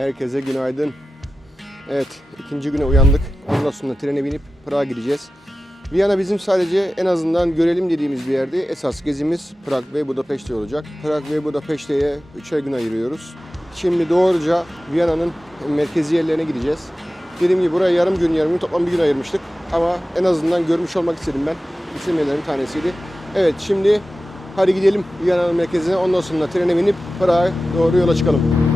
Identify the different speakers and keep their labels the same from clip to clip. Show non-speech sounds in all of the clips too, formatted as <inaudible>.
Speaker 1: Herkese günaydın. Evet, ikinci güne uyandık. Ondan sonra trene binip Prag'a gideceğiz. Viyana bizim sadece en azından görelim dediğimiz bir yerde. Esas gezimiz Prag ve Budapeşte olacak. Prag ve Budapeşte'ye üçer gün ayırıyoruz. Şimdi doğruca Viyana'nın merkezi yerlerine gideceğiz. Dediğim gibi buraya yarım gün yarım gün toplam bir gün ayırmıştık. Ama en azından görmüş olmak istedim ben. İstemelerin tanesiydi. Evet şimdi hadi gidelim Viyana'nın merkezine. Ondan sonra trene binip Prag'a doğru yola çıkalım.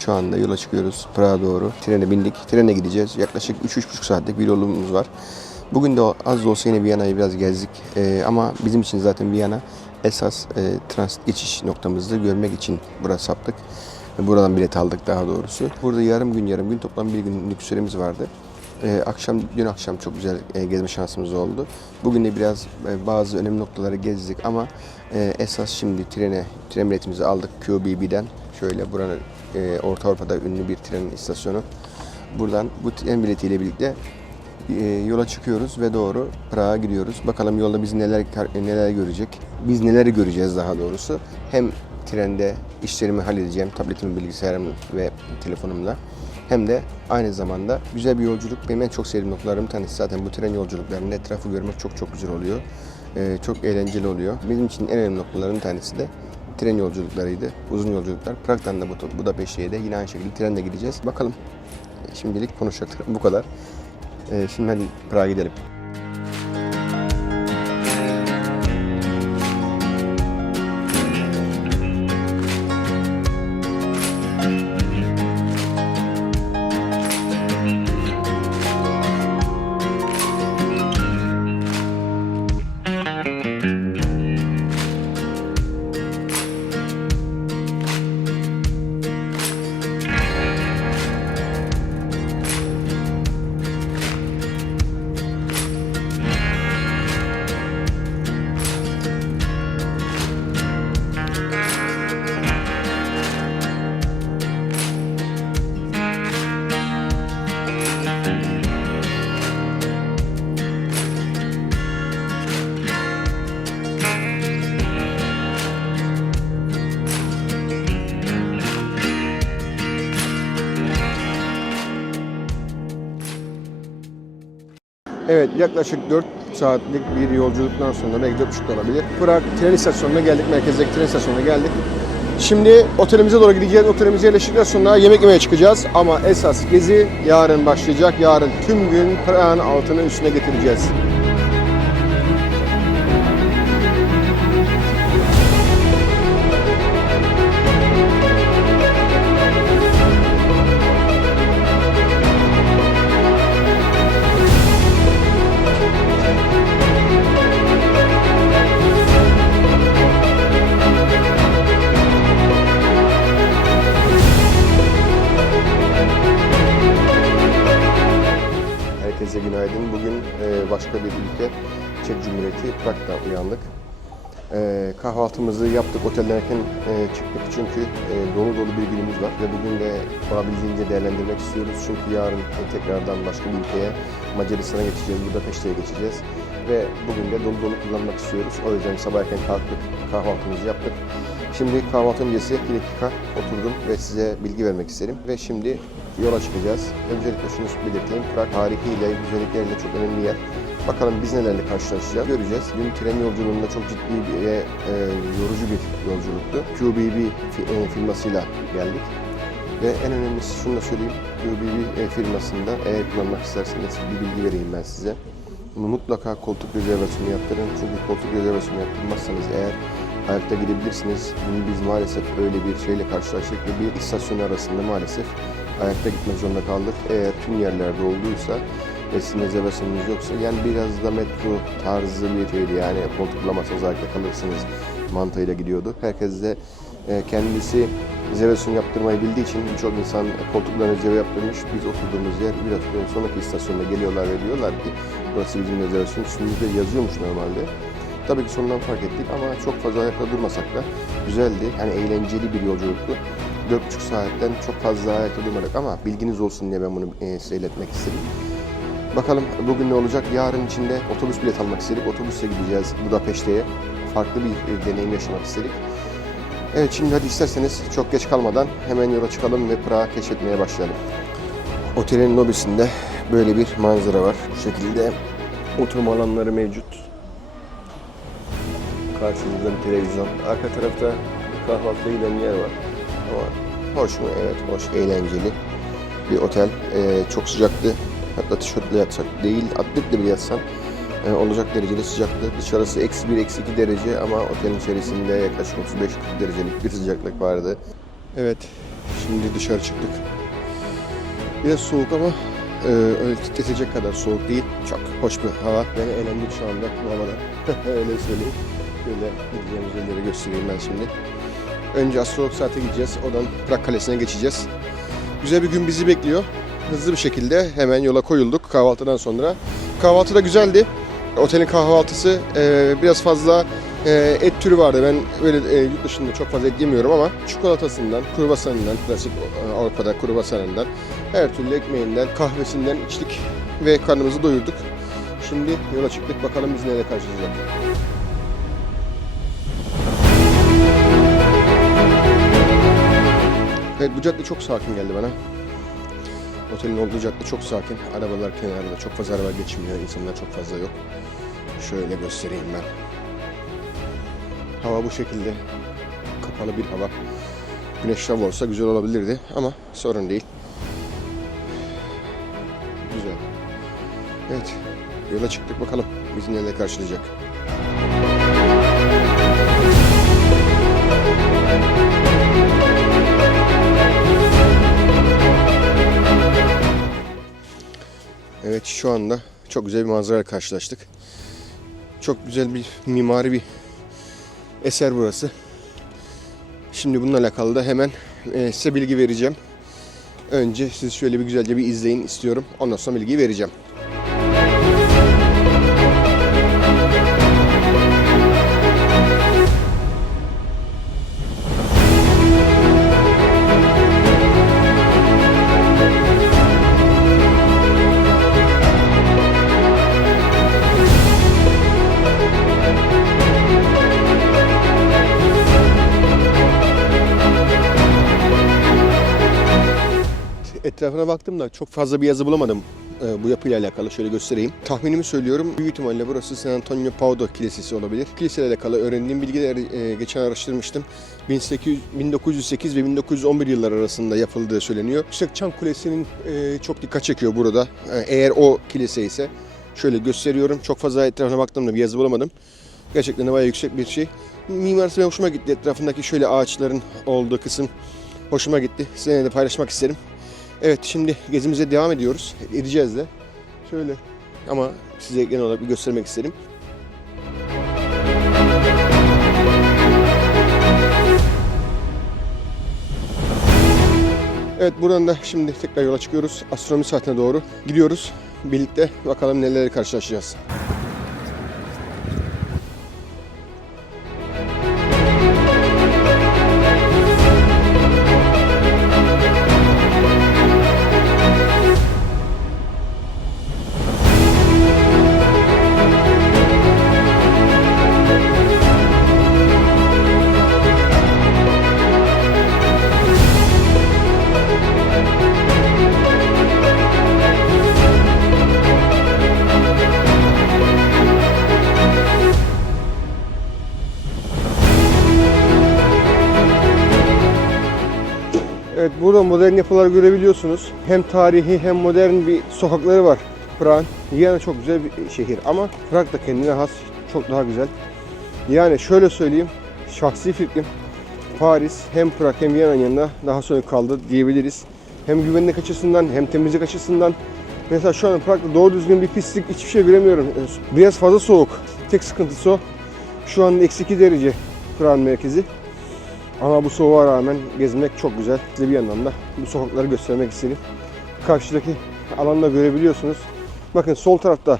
Speaker 1: Şu anda yola çıkıyoruz Prag'a doğru. Trene bindik. Trene gideceğiz. Yaklaşık 3-3,5 saatlik bir yolumuz var. Bugün de az da olsa yine Viyana'yı biraz gezdik. Ee, ama bizim için zaten Viyana esas e, transit geçiş noktamızdı. Görmek için burası saptık. Buradan bilet aldık daha doğrusu. Burada yarım gün yarım gün toplam bir günlük süremiz vardı. Ee, akşam dün akşam çok güzel e, gezme şansımız oldu. Bugün de biraz e, bazı önemli noktaları gezdik ama e, esas şimdi trene tren biletimizi aldık QBB'den. Şöyle buranın e, Orta Avrupa'da ünlü bir tren istasyonu. Buradan bu tren biletiyle birlikte e, yola çıkıyoruz ve doğru Prag'a gidiyoruz. Bakalım yolda biz neler neler görecek. Biz neleri göreceğiz daha doğrusu. Hem trende işlerimi halledeceğim tabletim, bilgisayarım ve telefonumla. Hem de aynı zamanda güzel bir yolculuk. Benim en çok sevdiğim noktalarım tanesi zaten bu tren yolculuklarında etrafı görmek çok çok güzel oluyor. Ee, çok eğlenceli oluyor. Benim için en önemli noktaların tanesi de tren yolculuklarıydı. Uzun yolculuklar. Prag'dan da Bud- Budapeşte'ye de yine aynı şekilde trenle gideceğiz. Bakalım. Şimdilik konuşacaklarım bu kadar. Ee, şimdi hadi Prag'a gidelim. Evet yaklaşık 4 saatlik bir yolculuktan sonra belki 4,5 da olabilir. Prag tren istasyonuna geldik. Merkezdeki tren istasyonuna geldik. Şimdi otelimize doğru gideceğiz. Otelimize yerleştikten sonra yemek yemeye çıkacağız. Ama esas gezi yarın başlayacak. Yarın tüm gün Prag'ın altını üstüne getireceğiz. Başka bir ülke, Çek Cumhuriyeti, Prag'da uyandık. E, kahvaltımızı yaptık otellerken e, çıktık çünkü e, dolu dolu bir günümüz var ve bugün de olabildiğince değerlendirmek istiyoruz. Çünkü yarın e, tekrardan başka bir ülkeye, Macaristan'a geçeceğiz, Budapeşte'ye geçeceğiz ve bugün de dolu dolu kullanmak istiyoruz. O yüzden sabah erken kalktık, kahvaltımızı yaptık. Şimdi kahvaltı öncesi bir dakika oturdum ve size bilgi vermek isterim. Ve şimdi yola çıkacağız. Öncelikle şunu belirteyim. Prag tarihiyle, güzellikleriyle çok önemli yer. Bakalım biz nelerle karşılaşacağız göreceğiz. Dün tren yolculuğunda çok ciddi bir ve e, yorucu bir yolculuktu. QBB e, firmasıyla geldik. Ve en önemlisi şunu da söyleyeyim. QBB e, firmasında eğer kullanmak isterseniz bir bilgi vereyim ben size. Mutlaka koltuk rezervasyonu yaptırın. Çünkü koltuk rezervasyonu yaptırmazsanız eğer ayakta gidebilirsiniz. Dün biz maalesef öyle bir şeyle karşılaştık ve bir istasyon arasında maalesef ayakta gitmek zorunda kaldık. Eğer tüm yerlerde olduysa ve sizin rezervasyonunuz yoksa yani biraz da metro tarzı bir şeydi yani koltuk bulamazsanız ayakta kalırsınız mantığıyla gidiyordu. Herkes de E, kendisi rezervasyon yaptırmayı bildiği için birçok insan koltuklarını rezerve yaptırmış. Biz oturduğumuz yer bir oturuyor. Sonraki istasyonda geliyorlar ve diyorlar ki burası bizim rezervasyon üstümüzde yazıyormuş normalde. Tabii ki sonundan fark ettik ama çok fazla ayakta durmasak da güzeldi. Yani eğlenceli bir yolculuktu. 4,5 saatten çok fazla ayakta durmadık ama bilginiz olsun diye ben bunu e, size iletmek istedim. Bakalım bugün ne olacak? Yarın içinde otobüs bilet almak istedik. Otobüsle gideceğiz Budapeşte'ye. Farklı bir e, deneyim yaşamak istedik. Evet şimdi hadi isterseniz çok geç kalmadan hemen yola çıkalım ve Prag'ı keşfetmeye başlayalım. Otelin lobisinde böyle bir manzara var. Bu şekilde oturma alanları mevcut. Karşımızda bir televizyon. Arka tarafta kahvaltıya giden yer var. Ama hoş mu? Evet hoş, eğlenceli bir otel. Ee, çok sıcaktı. Hatta tişörtle yatsak değil, atletle bile yatsan e, olacak derecede sıcaktı. Dışarısı eksi 1, eksi 2 derece ama otelin içerisinde yaklaşık 35-40 derecelik bir sıcaklık vardı. Evet, şimdi dışarı çıktık. Biraz soğuk ama e, öyle titretecek kadar soğuk değil. Çok hoş bir hava. Ben eğlendim şu anda bu <laughs> havada. öyle söyleyeyim. Böyle gideceğimiz yerleri göstereyim ben şimdi. Önce astrolog saate gideceğiz. Oradan Prag Kalesi'ne geçeceğiz. Güzel bir gün bizi bekliyor. Hızlı bir şekilde hemen yola koyulduk kahvaltıdan sonra. Kahvaltı da güzeldi. Otelin kahvaltısı e, biraz fazla e, et türü vardı. Ben böyle e, yurt dışında çok fazla et yemiyorum ama çikolatasından, kruvasanından, klasik e, Avrupa'da kruvasanından, her türlü ekmeğinden, kahvesinden içtik ve karnımızı doyurduk. Şimdi yola çıktık. Bakalım biz neyle karşılayacak. Evet bu cadde çok sakin geldi bana. Otelin olduğu cadde çok sakin. Arabalar kenarda. Çok fazla araba geçmiyor. İnsanlar çok fazla yok. Şöyle göstereyim ben. Hava bu şekilde. Kapalı bir hava. Güneşli hava olsa güzel olabilirdi ama sorun değil. Güzel. Evet. Yola çıktık bakalım. Bizi neyle karşılayacak. Evet şu anda çok güzel bir manzarayla karşılaştık. Çok güzel bir mimari bir eser burası. Şimdi bununla alakalı da hemen e, size bilgi vereceğim. Önce siz şöyle bir güzelce bir izleyin istiyorum. Ondan sonra bilgiyi vereceğim. Etrafına baktım da çok fazla bir yazı bulamadım e, bu yapıyla alakalı. Şöyle göstereyim. Tahminimi söylüyorum. Büyük ihtimalle burası San Antonio Paudo Kilisesi olabilir. Kiliseyle alakalı öğrendiğim bilgileri e, geçen araştırmıştım. 1800, 1908 ve 1911 yıllar arasında yapıldığı söyleniyor. Yüksek Çan Kulesi'nin e, çok dikkat çekiyor burada. E, eğer o kilise ise şöyle gösteriyorum. Çok fazla etrafına baktığımda bir yazı bulamadım. Gerçekten de bayağı yüksek bir şey. Mimarisi hoşuma gitti. Etrafındaki şöyle ağaçların olduğu kısım hoşuma gitti. Sizinle de paylaşmak isterim. Evet şimdi gezimize devam ediyoruz. Edeceğiz de. Şöyle ama size genel olarak bir göstermek istedim. Evet buradan da şimdi tekrar yola çıkıyoruz. Astronomi saatine doğru gidiyoruz. Birlikte bakalım nelerle karşılaşacağız. Evet burada modern yapılar görebiliyorsunuz. Hem tarihi hem modern bir sokakları var. Prag. Viyana çok güzel bir şehir ama Prag da kendine has çok daha güzel. Yani şöyle söyleyeyim. Şahsi fikrim Paris hem Prag hem Viyana'nın yanında daha sonra kaldı diyebiliriz. Hem güvenlik açısından hem temizlik açısından. Mesela şu an Prag'da doğru düzgün bir pislik hiçbir şey göremiyorum. Biraz fazla soğuk. Tek sıkıntısı o. Şu an eksi 2 derece Prag merkezi. Ama bu soğuğa rağmen gezmek çok güzel. Size bir yandan da bu sokakları göstermek istedim. Karşıdaki alanda görebiliyorsunuz. Bakın sol tarafta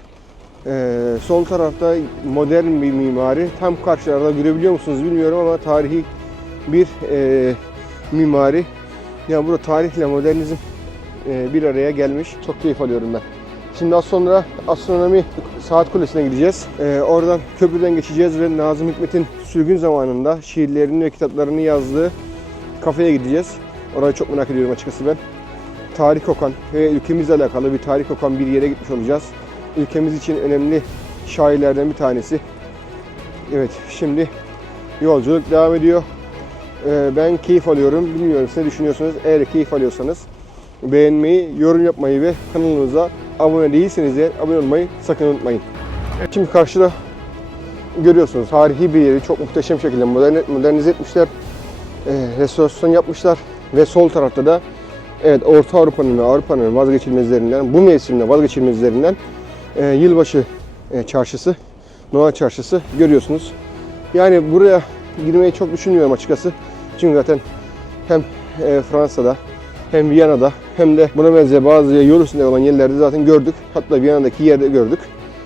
Speaker 1: eee, sol tarafta modern bir mimari. Tam karşılarda görebiliyor musunuz bilmiyorum ama tarihi bir eee, mimari. Yani burada tarihle modernizm eee, bir araya gelmiş. Çok keyif alıyorum ben. Şimdi az sonra astronomi saat kulesine gideceğiz. Ee, oradan köprüden geçeceğiz ve Nazım Hikmet'in sürgün zamanında şiirlerini ve kitaplarını yazdığı kafeye gideceğiz. Orayı çok merak ediyorum açıkçası ben. Tarih kokan ve ülkemizle alakalı bir tarih kokan bir yere gitmiş olacağız. Ülkemiz için önemli şairlerden bir tanesi. Evet şimdi yolculuk devam ediyor. Ee, ben keyif alıyorum. Bilmiyorum siz ne düşünüyorsunuz? Eğer keyif alıyorsanız beğenmeyi, yorum yapmayı ve kanalımıza abone değilseniz eğer abone olmayı sakın unutmayın. Şimdi karşıda görüyorsunuz tarihi bir yeri çok muhteşem şekilde modern, modernize etmişler. E, restorasyon yapmışlar ve sol tarafta da evet Orta Avrupa'nın ve Avrupa'nın vazgeçilmezlerinden, bu mevsimde vazgeçilmezlerinden e, yılbaşı e, çarşısı, Noel çarşısı görüyorsunuz. Yani buraya girmeyi çok düşünmüyorum açıkçası. Çünkü zaten hem e, Fransa'da hem Viyana'da hem de buna benzer bazı yol üstünde olan yerlerde zaten gördük. Hatta Viyana'daki yerde gördük.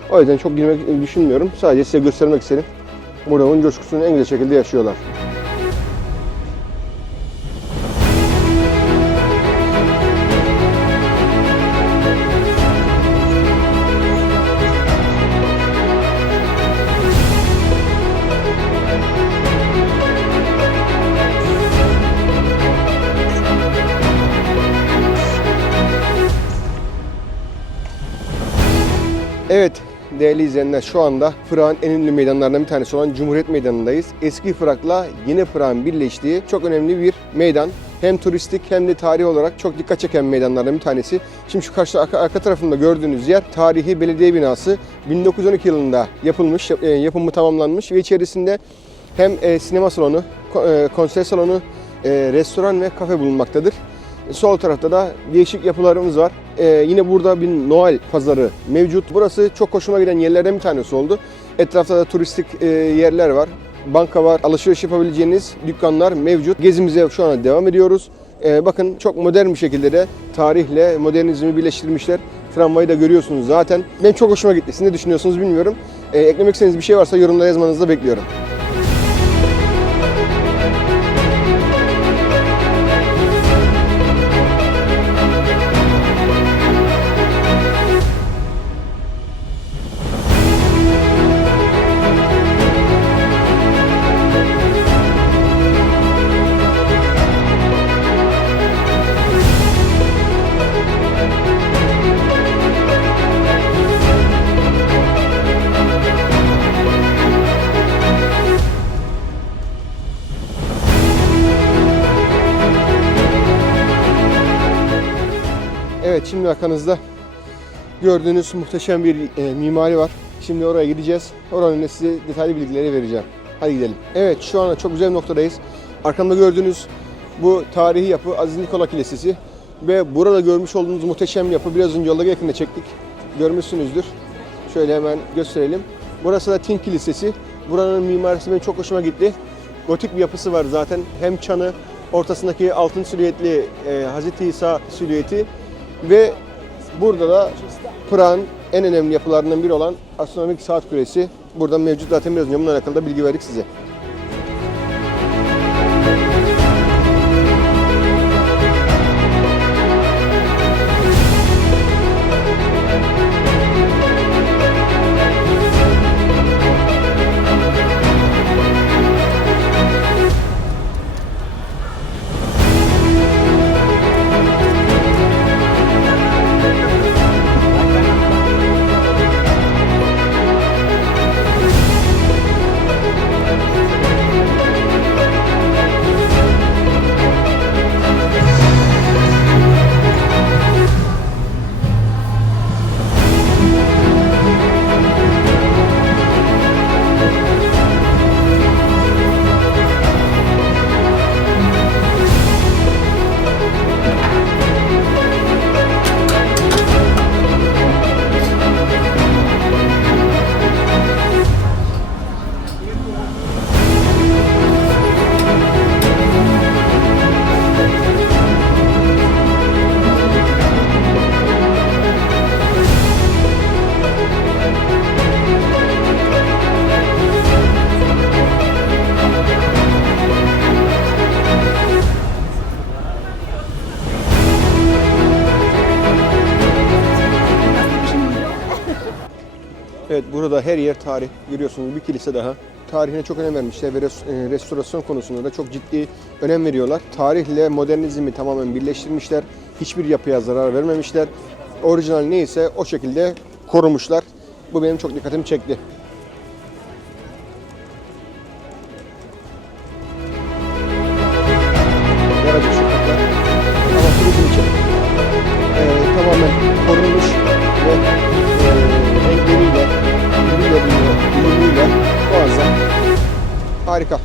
Speaker 1: O yüzden çok girmek düşünmüyorum. Sadece size göstermek istedim. Burada onun coşkusunu en güzel şekilde yaşıyorlar. Değerli izleyenler şu anda Prag'ın en ünlü meydanlarından bir tanesi olan Cumhuriyet Meydanı'ndayız. Eski Prag'la yeni Prag'ın birleştiği çok önemli bir meydan. Hem turistik hem de tarihi olarak çok dikkat çeken meydanlardan bir tanesi. Şimdi şu karşı arka, arka tarafında gördüğünüz yer tarihi belediye binası. 1912 yılında yapılmış, e, yapımı tamamlanmış ve içerisinde hem e, sinema salonu, e, konser salonu, restoran ve kafe bulunmaktadır. Sol tarafta da değişik yapılarımız var. Ee, yine burada bir Noel pazarı mevcut. Burası çok hoşuma giden yerlerden bir tanesi oldu. Etrafta da turistik e, yerler var. Banka var. Alışveriş yapabileceğiniz dükkanlar mevcut. Gezimize şu an devam ediyoruz. Ee, bakın çok modern bir şekilde de tarihle modernizmi birleştirmişler. Tramvayı da görüyorsunuz zaten. Ben çok hoşuma gitti. Siz ne düşünüyorsunuz bilmiyorum. Ee, eklemek istediğiniz bir şey varsa yorumlara yazmanızı da bekliyorum. Şimdi arkanızda gördüğünüz muhteşem bir e, mimari var. Şimdi oraya gideceğiz. Oranın da size detaylı bilgileri vereceğim. Hadi gidelim. Evet şu anda çok güzel bir noktadayız. Arkamda gördüğünüz bu tarihi yapı Aziz Nikola Kilisesi. Ve burada görmüş olduğunuz muhteşem yapı biraz önce yoldaki yakında çektik. Görmüşsünüzdür. Şöyle hemen gösterelim. Burası da Tin Kilisesi. Buranın mimarisi benim çok hoşuma gitti. Gotik bir yapısı var zaten. Hem çanı, ortasındaki altın silüetli e, Hz. İsa silüeti ve burada da Prag'ın en önemli yapılarından biri olan astronomik saat kulesi burada mevcut. Zaten biraz önce bununla alakalı da bilgi verdik size. Tarih. Görüyorsunuz bir kilise daha. Tarihine çok önem vermişler ve e, restorasyon konusunda da çok ciddi önem veriyorlar. Tarihle modernizmi tamamen birleştirmişler. Hiçbir yapıya zarar vermemişler. Orijinal neyse o şekilde korumuşlar. Bu benim çok dikkatimi çekti. Harika.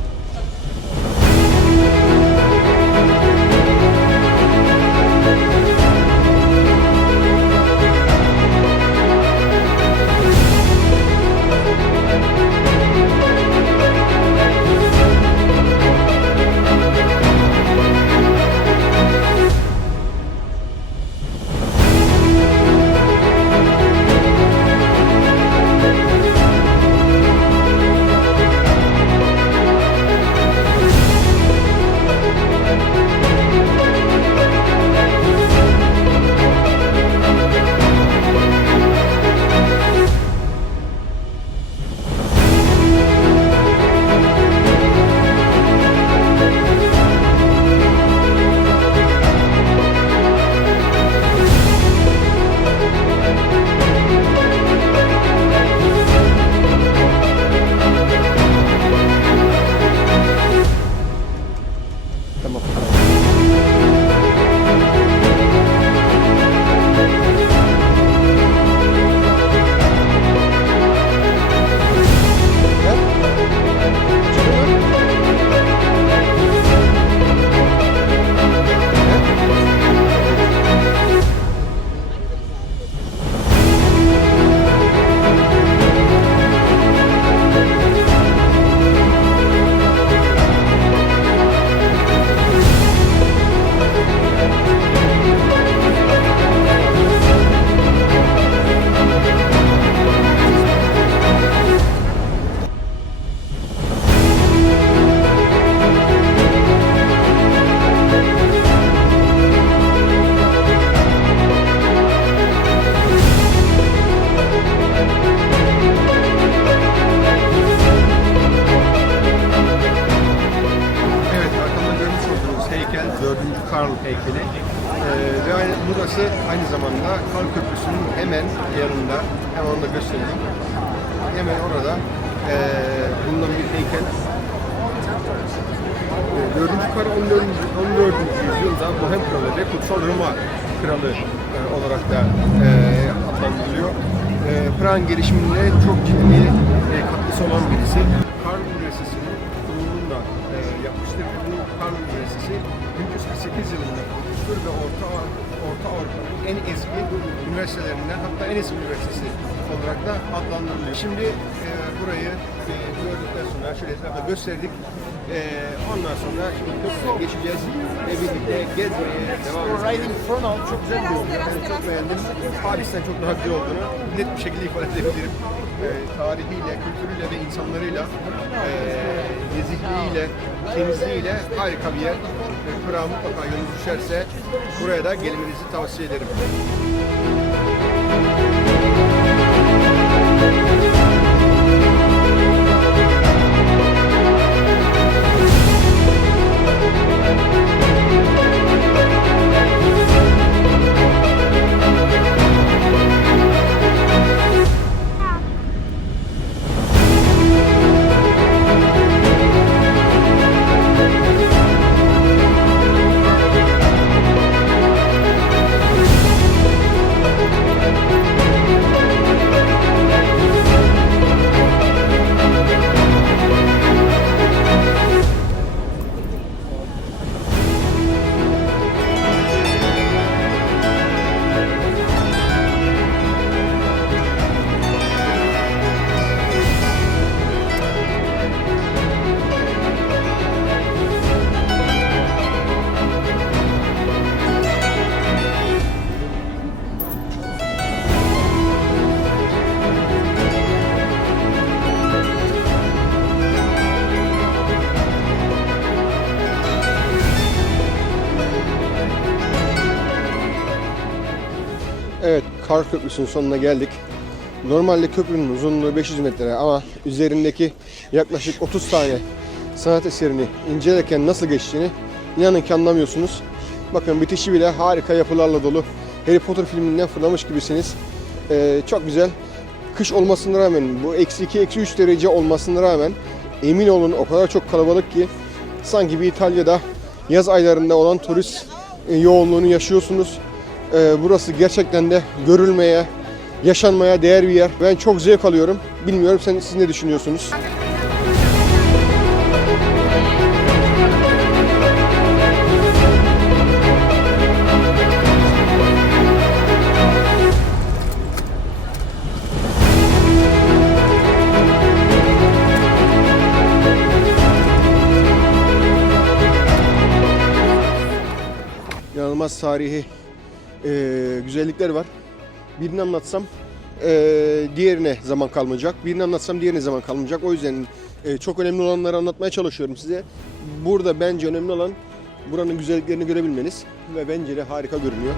Speaker 1: 4. Karl 14. 14. yüzyılda Bohem Kralı ve Kutsal Roma Kralı e, olarak da e, adlandırılıyor. E, Prag'ın gelişiminde çok ciddi e, katkısı olan birisi. Karl Üniversitesi'nin kurulumunu da e, yapmıştır. Bu Karl Üniversitesi 1948 yılında kurulmuştur ve Orta, Orta Avrupa'nın en eski üniversitelerinden hatta en eski üniversitesi olarak da adlandırılıyor. Şimdi e, burayı e, gördükten sonra şöyle etrafta gösterdik. E, ondan sonra şimdi köprüden geçeceğiz ve birlikte gezmeye devam edeceğiz. Frontal çok güzel bir yol. Ben çok beğendim. Paris'ten çok daha güzel olduğunu net bir şekilde ifade edebilirim. E, tarihiyle, kültürüyle ve insanlarıyla, e, nezihliğiyle, temizliğiyle harika bir yer. E, Prag'a mutlaka yolunuz düşerse buraya da gelmenizi tavsiye ederim. Kar Köprüsü'nün sonuna geldik. Normalde köprünün uzunluğu 500 metre ama üzerindeki yaklaşık 30 tane sanat eserini incelerken nasıl geçtiğini inanın ki anlamıyorsunuz. Bakın bitişi bile harika yapılarla dolu. Harry Potter filminden fırlamış gibisiniz. Ee, çok güzel. Kış olmasına rağmen bu eksi 2 eksi 3 derece olmasına rağmen emin olun o kadar çok kalabalık ki sanki bir İtalya'da yaz aylarında olan turist e, yoğunluğunu yaşıyorsunuz. Ee, burası gerçekten de görülmeye, yaşanmaya değer bir yer. Ben çok zevk alıyorum. Bilmiyorum sen, siz ne düşünüyorsunuz? İnanılmaz tarihi e, güzellikler var. Birini anlatsam e, diğerine zaman kalmayacak. Birini anlatsam diğerine zaman kalmayacak. O yüzden e, çok önemli olanları anlatmaya çalışıyorum size. Burada bence önemli olan buranın güzelliklerini görebilmeniz ve bence de harika görünüyor.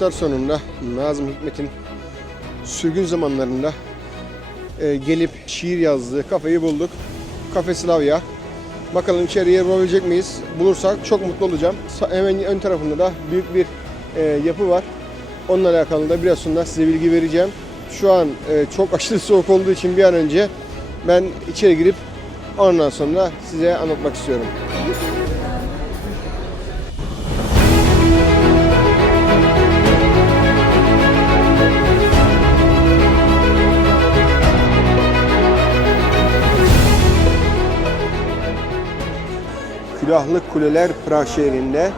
Speaker 1: Savaşlar sonunda Nazım Hikmet'in sürgün zamanlarında e, gelip şiir yazdığı kafeyi bulduk. Kafe Slavya. Bakalım içeriye bulabilecek miyiz? Bulursak çok mutlu olacağım. Hemen ön tarafında da büyük bir e, yapı var. Onunla alakalı da biraz sonra size bilgi vereceğim. Şu an e, çok <laughs> aşırı soğuk olduğu için bir an önce ben içeri girip ondan sonra size anlatmak istiyorum. Külahlı kuleler Prag şehrinde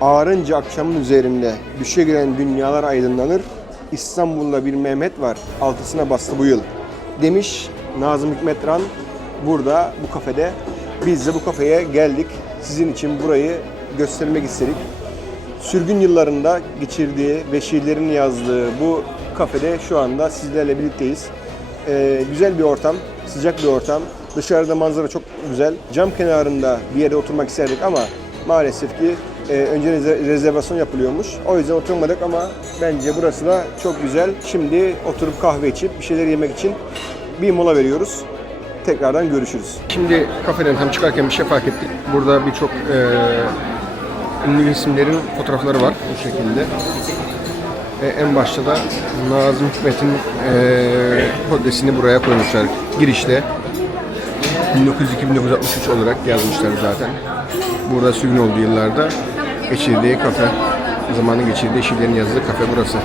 Speaker 1: Ağrınca akşamın üzerinde düşe giren dünyalar aydınlanır. İstanbul'da bir Mehmet var altısına bastı bu yıl. Demiş Nazım Hikmet Ran burada bu kafede. Biz de bu kafeye geldik. Sizin için burayı göstermek istedik. Sürgün yıllarında geçirdiği ve şiirlerini yazdığı bu kafede şu anda sizlerle birlikteyiz. Ee, güzel bir ortam, sıcak bir ortam. Dışarıda manzara çok güzel. Cam kenarında bir yere oturmak isterdik ama maalesef ki e, önce reze- rezervasyon yapılıyormuş. O yüzden oturmadık ama bence burası da çok güzel. Şimdi oturup kahve içip bir şeyler yemek için bir mola veriyoruz. Tekrardan görüşürüz. Şimdi kafeden tam çıkarken bir şey fark ettik. Burada birçok e, ünlü isimlerin fotoğrafları var bu şekilde. Ve en başta da Nazım Hikmet'in portresini buraya koymuşlar girişte. 1902-1963 olarak yazmışlar zaten. Burada sürgün olduğu yıllarda geçirdiği kafe, zamanı geçirdiği şiirlerin yazdığı kafe burası.